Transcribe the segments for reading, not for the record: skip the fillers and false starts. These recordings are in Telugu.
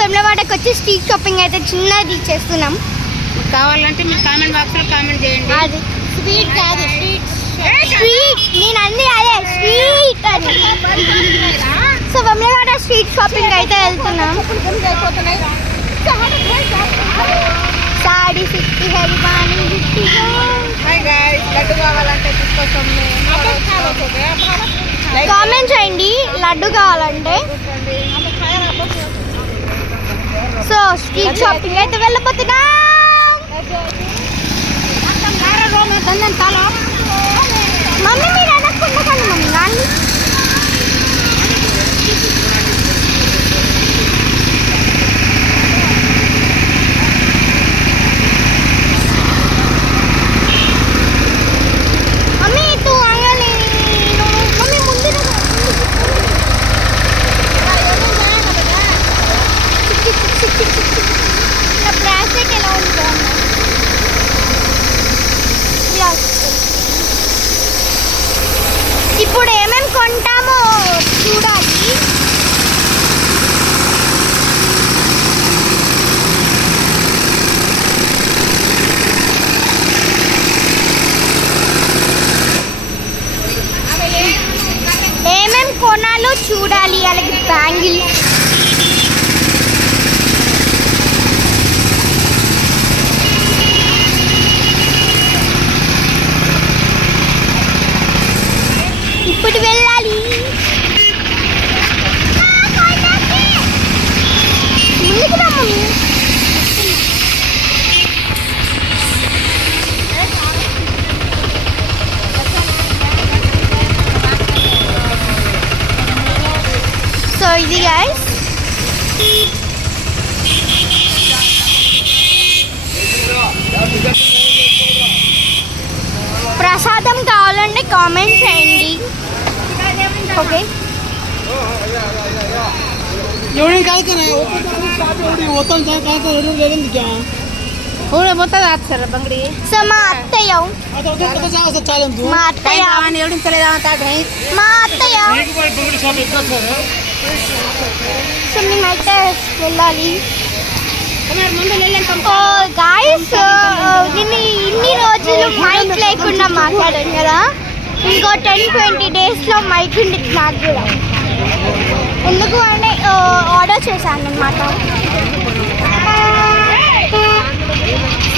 వెమ్లవాడకి వచ్చి స్ట్రీట్ షాపింగ్ అయితే చిన్నది చేస్తున్నాం. కావాలంటే మీరు కామెంట్ బాక్స్లో కామెంట్ చేయండి. అది స్వీట్ కాదు, స్ట్రీట్ నేను అన్ని అదే స్ట్రీట్ అని. సో వెమ్లవాడ స్ట్రీట్ షాపింగ్ అయితే వెళ్తున్నాం. సాడీ 50 హెల్బానీ 50. లడ్డు కావాలంటే తీసుకొస్తాం. కామెంట్ చేయండి లడ్డు కావాలంటే. సో స్ట్రీట్ షాపింగ్ అయితే వెళ్ళిపోతున్నాం. మమ్మీ మీరు అనకుండా కానీ మమ్మీ నాన్న మమ్మీ తూ అంగలి మమ్మీ ముందు నా బ్రాస్లెట్ ఎలా ఉంది? ఇప్పుడు ఏమేమి కొంటామో చూడాలి. ఏమేమి కొనాలో చూడాలి. అలాగే బ్యాంగిల్స్, ఇప్పుడు వెళ్ళాలి. ముందుకు రా మమ్మీ. సో ఇది గైస్ ప్రసాదం కావాలంటే కామెంట్ చేయండి. ఓకే ಬಂಗಡಿ సో మా అత్తయ్య సో మేమైతే వెళ్ళాలి. గాయస్ ఇన్ని రోజులు మైక్ లేకుండా మాట్లాడాం కదా, ఇంకో 10-20 డేస్లో మైక్ ఉంది నాకు కూడా. ఎందుకు అంటే ఆర్డర్ చేశాను అన్నమాట.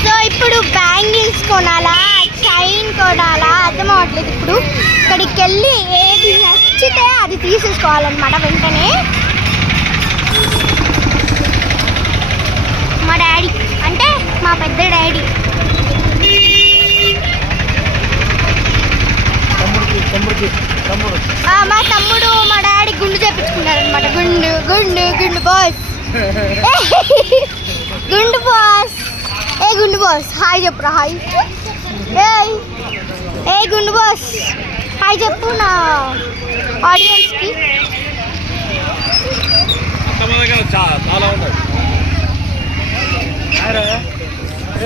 సో ఇప్పుడు బ్యాంగిల్స్ కొనాలా, చైన్ కొనాలా అర్థం అవ్వట్లేదు. ఇప్పుడు ఇక్కడికి వెళ్ళి ఏది నచ్చితే అది తీసేసుకోవాలన్నమాట వెంటనే. మా డాడీ అంటే మా పెద్ద డాడీ మా తమ్ముడు మా డాడీ గుండు చేపించుకున్నారనమాట. గుండు గుండు గుండు బాస్ గుండు బాస్. ఏ గుండు బాస్ హాయ్ చెప్పురా. హాయ్ ఏ గుండు బాస్ హాయ్ చెప్పు నా ఆడియన్స్కి.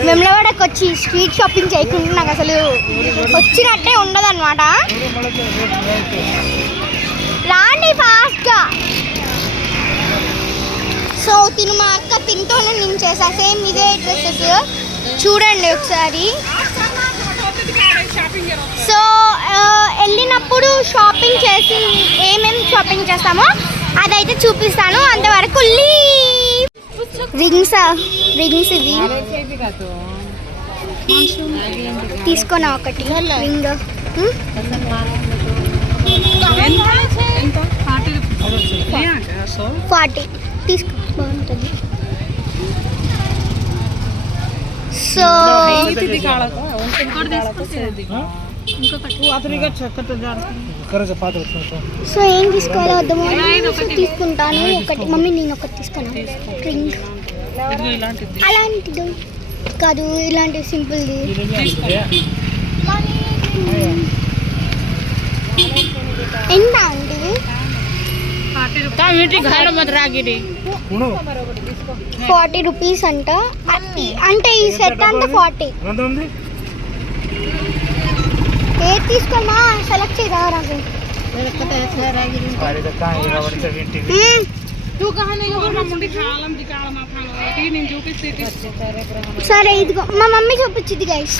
వెమ్లవాడకి వచ్చి స్ట్రీట్ షాపింగ్ చేయకుండా నాకు అసలు వచ్చినట్టే ఉండదు అనమాట. రాండి ఫాస్ట్గా. సో తిను మా అక్క తింటూనే నేను చేసా సేమ్ ఇదే డ్రెస్సెస్ చూడండి ఒకసారి. సో వెళ్ళినప్పుడు షాపింగ్ చేసి ఏమేమి షాపింగ్ చేస్తామో అదైతే చూపిస్తాను. అంతవరకు రింగ్స్ ఇది తీసుకున్నా ఒకటి రింగ్ 40 తీసుకో బాగుంటుంది. సో సో ఏం తీసుకోవాలో అర్థమో తీసుకుంటాను. ఒకటి మమ్మీ నేను ఒకటి తీసుకున్నాను రింగ్. అలాంటిది కాదు, ఇలాంటి సింపుల్ది. ఎంత అండి? 40 రూపీస్ అంట. అంటే ఈ సెట్ అంతా 40. ఏది తీసుకోమా సెలెక్ట్ చేయరా నాకు. సరే ఇదిగో మా మమ్మీ చూపించింది గైస్